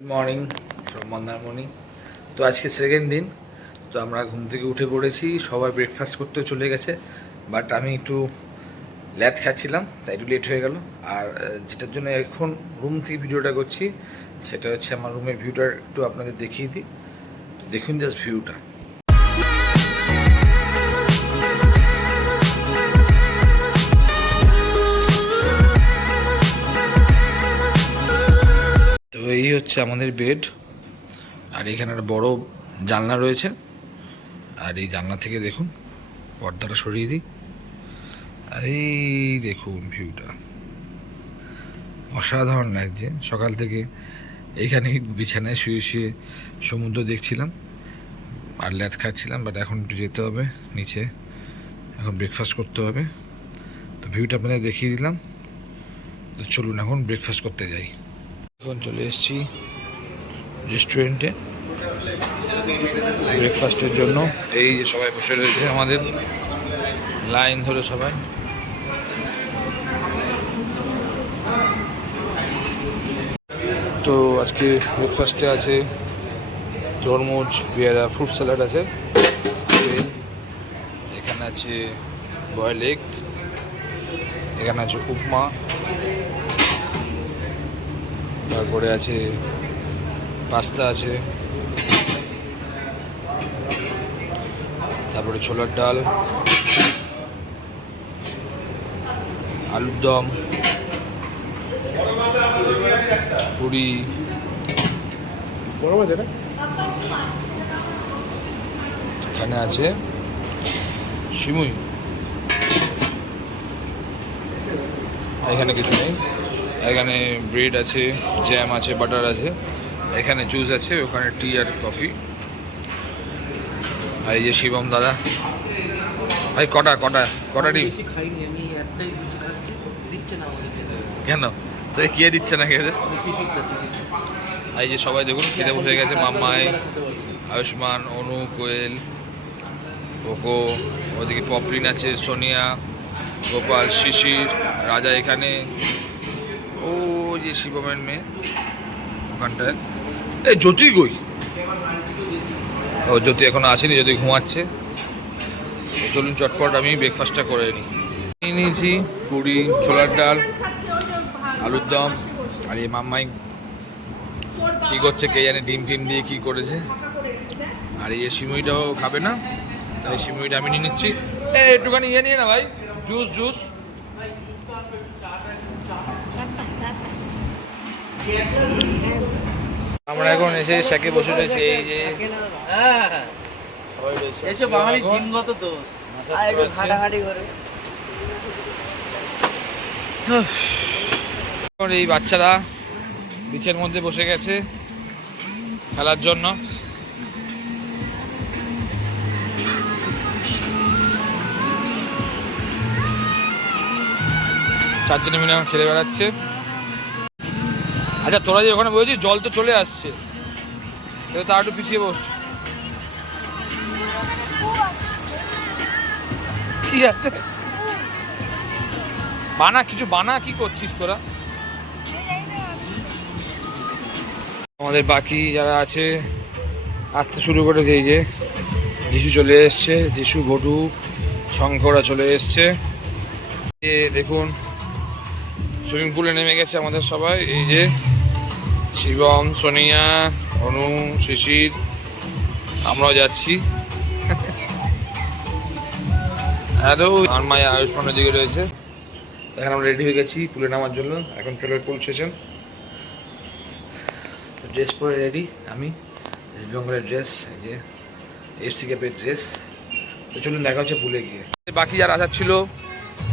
Good morning Mandarmani তো আজকে second দিন, তো আমরা ঘুম থেকে উঠে পড়েছি, সবাই ব্রেকফাস্ট করতে চলে গেছে বাট আমি একটু ল্যাদ খাচ্ছিলাম, তাই একটু লেট হয়ে গেল। আর যেটার জন্য এখন রুম থেকে ভিডিওটা করছি, সেটা হচ্ছে আমার রুমের ভিউটা একটু আপনাদের দেখিয়ে দিই। দেখুন জাস্ট ভিউটা এই হচ্ছে আমাদের বেড আর এখানে একটা বড় জানলা রয়েছে। আর এই জানলা থেকে দেখুন, পর্দাটা সরিয়ে দিই। আর এই দেখুন ভিউটা অসাধারণ লাগছে। সকাল থেকে এইখানে বিছানায় শুয়ে শুয়ে সমুদ্র দেখছিলাম, আর ল্যাদ খাচ্ছিলাম বাট এখন একটু যেতে হবে, নিচে এখন ব্রেকফাস্ট করতে হবে। তো ভিউটা আপনাদের দেখিয়ে দিলাম। তো চলুন এখন ব্রেকফাস্ট করতে যাই। এখন চলে এসেছি রেস্টুরেন্টে ব্রেকফাস্টের জন্য। এই যে সবাই বসে রয়েছে আমাদের। লাইন ধরে সবাই। তো আজকে ব্রেকফাস্টে আছে তরমুজ, পেয়ারা, ফ্রুট স্যালাড আছে। এখানে আছে বয়েল এগ। এখানে আছে উপমা। তারপরে আছে পাস্তা আছে তারপরে ছোলার ডাল আলুর দম পুরি এখানে আছে সিমুই আর এখানে কিছু নেই। এখানে ব্রেড আছে জ্যাম আছে বাটার আছে। এখানে জুস আছে ওখানে টি আর কফি আর এই যে শিবম দাদা। ভাই কটা কটা কটা ডিম? কেন? তো কে দিচ্ছে না খেতে? আর এই যে সবাই দেখুন খেতে বসে গেছে মাম্মাই আয়ুষ্মান অনু কোয়েল কোকো ওদিকে পপলিন আছে সোনিয়া গোপাল শিশির রাজা এখানে। ও যে শিবমের মেয়ে, ওখানটায়। এই জ্যোতি গই ও, জ্যোতি এখনও আসেনি যদি ঘুমাচ্ছে। চলুন চটপট, আমি ব্রেকফাস্টটা করে নিই। নিয়ে নিয়েছি পুরি, ছোলার ডাল, আলুর দম, আর এই মাম্মাই কি করছে কে জানে ডিম টিম দিয়ে কি করেছে। আর এই সিমুইটাও খাবে না, তাই সিমুইটা আমি নিয়ে নিচ্ছি। একটুখানি ইয়ে নিয়ে না ভাই, জুস জুস। আমরা এখন এসে শাকে বসে রয়েছে এই যে হ্যাঁ বাঙালি জিনগত দোষ। এই বাচ্চারা বিচের মধ্যে বসে গেছে খেলার জন্য। চারজনে মিলে এখন খেলে বেড়াচ্ছে। আচ্ছা তোরা যে ওখানে বলছিস জল তো চলে আসছে তার একটু পিছিয়ে বস। কি আছে? বানা, কিছু বানা, কি করছিস তোরা? আমাদের বাকি যারা আছে, আসতে শুরু করেছে এই যে, যিশু চলে এসছে, যিশু, ভটু শঙ্করা চলে এসছে। দেখুন, সুইমিং পুলে নেমে গেছে আমাদের সবাই, এই যে। শিবম, সোনিয়া, অনু, শিশির, আমরাও যাচ্ছি। হ্যালো, আর মায়া আয়ুষ্মানের দিকে রয়েছে। এখন আমরা রেডি হয়ে গেছি পুলে নামার জন্য। এখন চলে পুল সেশন ড্রেস পরে রেডি আমি ওয়েস্ট বেঙ্গলের ড্রেস যে এফসি ক্যাপের ড্রেস তো চলুন দেখা হচ্ছে পুলে গিয়ে। বাকি যারা আসার ছিল,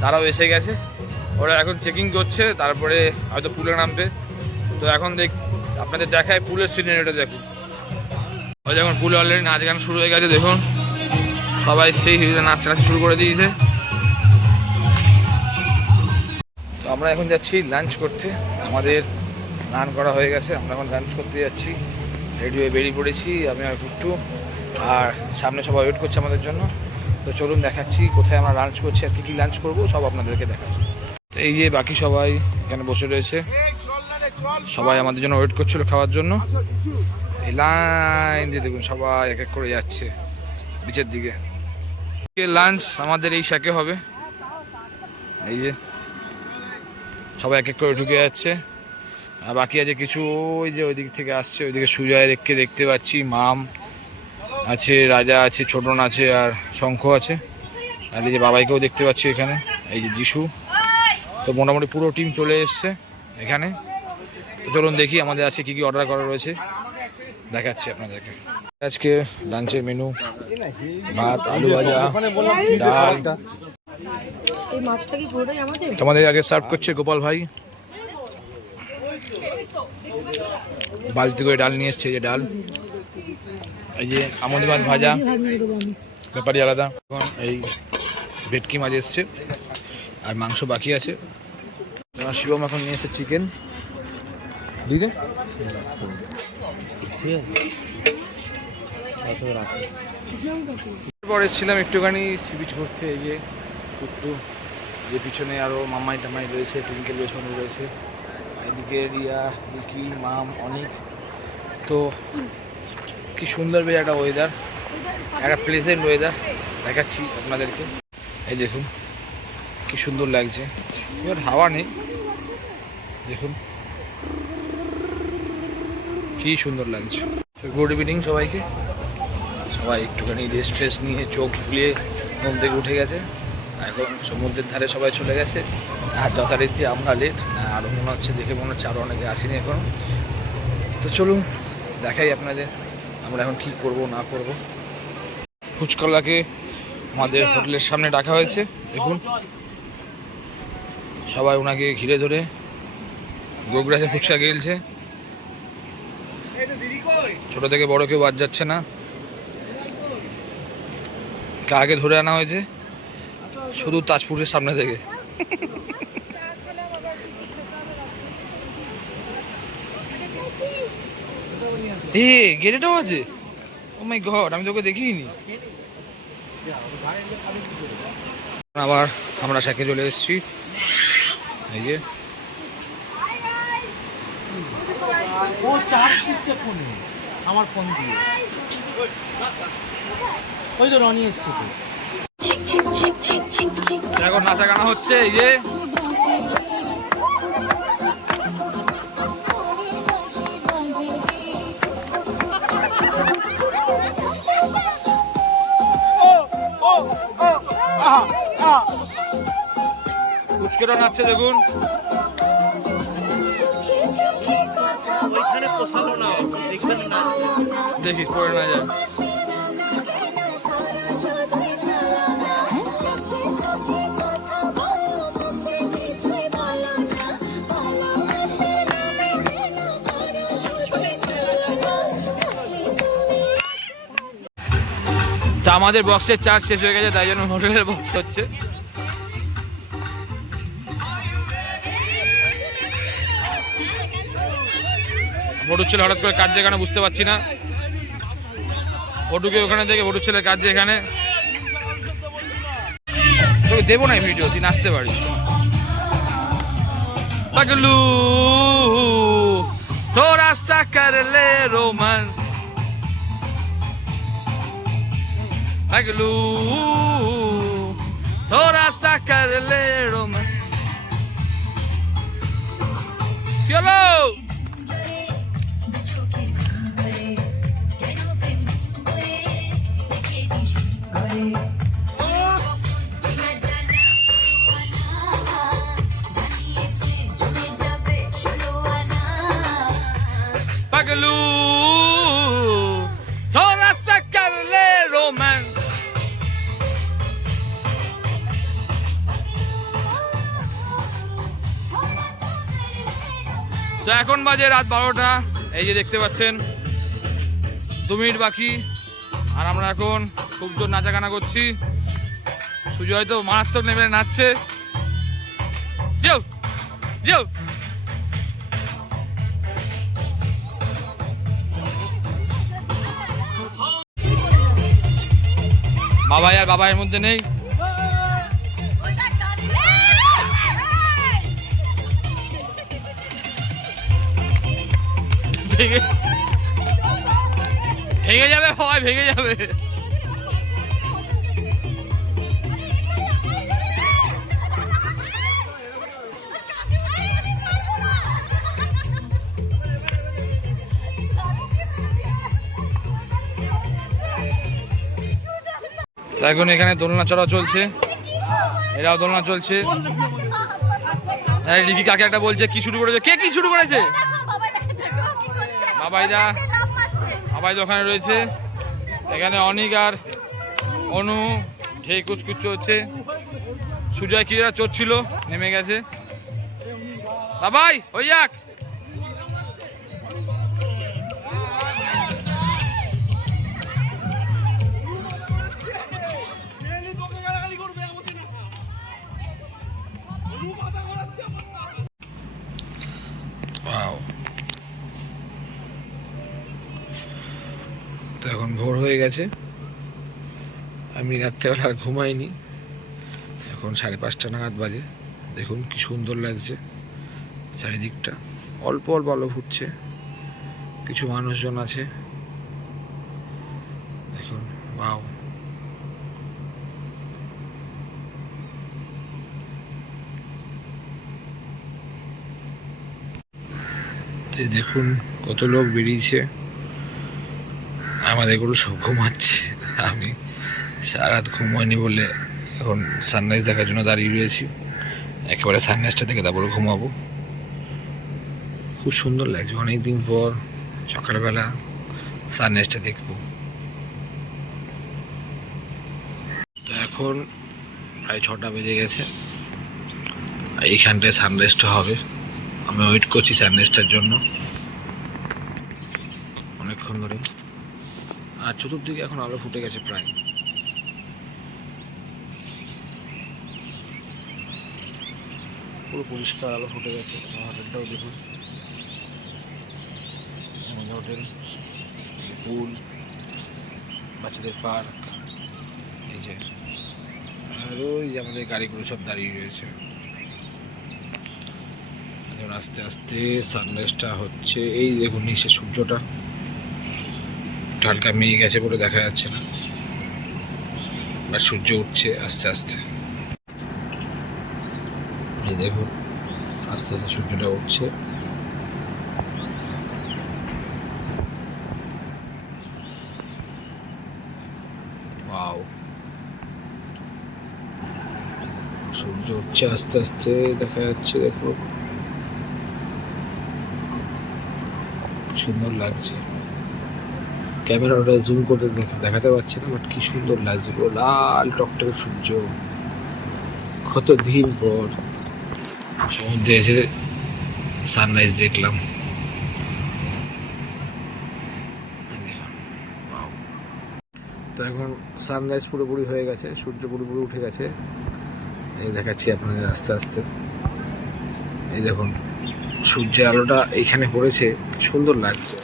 তারাও এসে গেছে। ওরা এখন চেকিং করছে, তারপরে হয়তো পুলে নামবে। তো এখন দেখ, আপনাদের দেখায় পুলের সিনারিটা দেখুন। ওই যখন পুলে অলরেডি নাচ গান শুরু হয়ে গেছে, দেখুন। সবাই সেই নাচ নাচ শুরু করে দিয়েছে। তো আমরা এখন যাচ্ছি লাঞ্চ করতে। আমাদের স্নান করা হয়ে গেছে, আমরা এখন লাঞ্চ করতে যাচ্ছি। রেডি হয়ে বেরিয়ে পড়েছি, আমি আর একটু আর সামনে সবাই ওয়েট করছে আমাদের জন্য। তো চলুন দেখাচ্ছি কোথায় আমরা লাঞ্চ করছি আর কী লাঞ্চ করব, সব আপনাদেরকে দেখাচ্ছি। তো এই যে বাকি সবাই এখানে বসে রয়েছে। সবাই আমাদের জন্য ওয়েট করছিল খাওয়ার জন্য। এই লাইন দিয়ে দেখুন সবাই এক এক করে যাচ্ছে বিচের দিকে। লাঞ্চ আমাদের এই শাকে হবে। এই যে সবাই এক এক করে ঢুকে যাচ্ছে। আর বাকি আছে কিছু ওই যে ওই দিক থেকে আসছে, ওইদিকে সুজয় দেখকে দেখতে পাচ্ছি, মাম আছে, রাজা আছে, ছোটন আছে আর শঙ্খ আছে। আর এই যে বাবাইকেও দেখতে পাচ্ছি এখানে, এই যে যিশু তো মোটামুটি পুরো টিম চলে এসছে এখানে। চলুন দেখি আমাদের আজকে কী কী অর্ডার করা রয়েছে। দেখাচ্ছি আপনাদেরকে। আজকে লাঞ্চের মেনু ভাত, আলু ভাজা, ডাল। তোমাদের আগে সার্ভ করছে গোপাল ভাই। বালতি করে ডাল নিয়ে এসছে যে ডাল। এই যে আমদি মাছ ভাজা, ব্যাপারই আলাদা। এখন এই ভেটকি মাছ এসছে, আর মাংস বাকি আছে। শিবম এখন নিয়ে এসছে চিকেন দিদি এরপর এসেছিলাম একটুখানি সি বিচ এই যে একটু যে পিছনে আরও মামাই টামাই রয়েছে, টুইঙ্কেল বেসন রয়েছে। এদিকে রিয়া বিকি মাম, অনেক। তো কি সুন্দর বেশ একটা ওয়েদার একটা প্লেসেন্ট ওয়েদার দেখাচ্ছি আপনাদেরকে। এই দেখুন, কি সুন্দর লাগছে। এবার হাওয়া নেই। দেখুন। কি সুন্দর লাগছে। গুড ইভিনিং সবাইকে। সবাই একটুখানি রেস্ট ফ্রেস্ট নিয়ে চোখ ফুলিয়ে ঘুম থেকে উঠে গেছে। এখন সমুদ্রের ধারে সবাই চলে গেছে। আর যথারীতি আমরা লেট আরও মনে হচ্ছে দেখে মনে হচ্ছে আরও অনেকে আসেনি এখন। তো চলুন, দেখাই আপনাদের আমরা এখন কি করব, না করব। ফুচকলাকে আমাদের হোটেলের সামনে ডাকা হয়েছে। দেখুন। সবাই ওনাকে ঘিরে ধরে গোগ্রাসে ফুচকা গেলছে। ছোট থেকে বড় কেউ বাদ যাচ্ছে না। আগে ধরে আনা হয়েছে? শুধু তাজপুরের সামনে থেকে। এ গেটেটাও আছে? ও মাই গড আমি তোকে দেখিনি। আবার আমরা সাথে চলে এসেছি। এই যে। ও, চার্জ দিচ্ছে ফোনে। আমার ফোন দিয়ে। ওই তো রনি এসছে তো। এখন নাচা গানা হচ্ছে এই যে। কুচকেরা নাচছে দেখুন। দেখি পড়ে না যায় তা আমাদের বক্সের চার্জ শেষ হয়ে গেছে, তাই জন্য হোটেলের বক্স হচ্ছে। বটুর ছেলে হঠাৎ করে কাজ যেখানে বুঝতে পারছি না। বটুকে ওখানে দেখে বটুর ছেলে কাজ যেখানে তোকে দেবো না ভিডিও তুই নাচতে পারিস পাগলু থোড়া সা করলে রোমান। পাগলু থোড়া সা করলে রোমান। চলো पगलू थोड़ा सा कर ले रोमांस তো এখন বাজে রাত বারোটা এই যে দেখতে পাচ্ছেন দু মিনিট বাকি আর আমরা এখন খুব জোর নাচাগানা করছি। সুজয় তো মারাত্মক নেমে নাচছে। যেও যেও বাবাই আর বাবাইয়ের মধ্যে নেই। ভেঙে যাবে ভয় ভেঙে যাবে। এখন এখানে দোলনা চড়া চলছে। এরাও দোলনা চলছে। রিকি কাকে একটা বলছে, কি শুরু করেছে? কে কি শুরু করেছে? বাবাইদা বাবাই ওখানে রয়েছে। এখানে অনিক আর অনু ঢেই কুচকুচ হচ্ছে সুজয় কি চড়ছিল, নেমে গেছে। বাবাই ওই ভোর হয়ে গেছে। আমি রাত্রেবেলা আর ঘুমাইনি। এখন সাড়ে পাঁচটা নাগাদ বাজে। দেখুন কি সুন্দর লাগছে চারিদিকটা। অল্প অল্প আলো ফুটছে। কিছু মানুষজন আছে। দেখুন বাও দেখুন কত লোক বেরিয়েছে। আমাদের গরু সব ঘুমাচ্ছে। আমি সারা রাত ঘুমোয়নি বলে এখন সানরাইজ দেখার জন্য দাঁড়িয়ে রয়েছি। একেবারে সানরাইজটা দেখে তারপরে ঘুমাবো। খুব সুন্দর লাগছে। অনেক দিন পর সকালবেলা সানরাইজটা দেখব। তো এখন প্রায় ছটা বেজে গেছে। আর এইখানটায় সানরাইজটা হবে। আমি ওয়েট করছি সানরাইজটার জন্য। অনেকক্ষণ ধরে। আর চতুর্দিকে এখন আলো ফুটে গেছে প্রায়। পুরো পরিষ্কার আলো ফুটে গেছে। হোটেলটাও দেখুন। হোটেল, পুল, বাচ্চাদের পার্ক, এই যে, আর ওই যে আমাদের গাড়িগুলো সব দাঁড়িয়ে রয়েছে। আস্তে আস্তে সানরাইজটা হচ্ছে, এই দেখুন নিচে সূর্যটা। একটু হালকা মেয়ে গেছে বলে দেখা যাচ্ছে না। আর সূর্য উঠছে আস্তে আস্তে। এই দেখুন আস্তে আস্তে সূর্যটা উঠছে. সূর্য উঠছে আস্তে আস্তে, দেখা যাচ্ছে, দেখো। সুন্দর লাগছে। ক্যামেরা ওটা জুম করে দেখাতে পারছি না বাট কি সুন্দর লাগছে পুরো লাল টকটকে সূর্য। কত দিন পর। সমুদ্রে এসে সানরাইজ দেখলাম। তো এখন সানরাইজ পুরোপুরি হয়ে গেছে, সূর্য পুরোপুরি উঠে গেছে। এই দেখাচ্ছি আপনাদের আস্তে আস্তে। এই দেখুন, সূর্যের আলোটা এইখানে পড়েছে, সুন্দর লাগছে।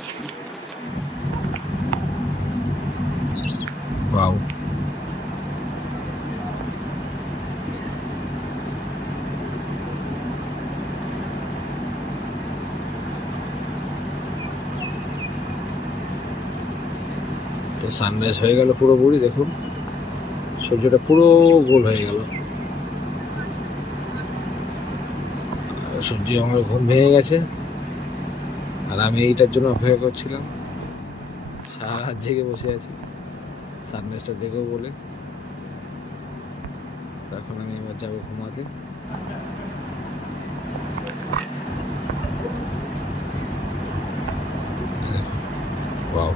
ওয়াও তো সানরাইজ হয়ে গেল পুরোপুরি দেখুন। সূর্যটা পুরো গোল হয়ে গেল। সূর্য আমার ঘুম ভেঙে গেছে। আর আমি এইটার জন্য অপেক্ষা করছিলাম। সারা জেগে বসে আছি। সানরাইজটা দেখব বলে। এখন আমি এবার যাব ঘুমাতে। ওয়াও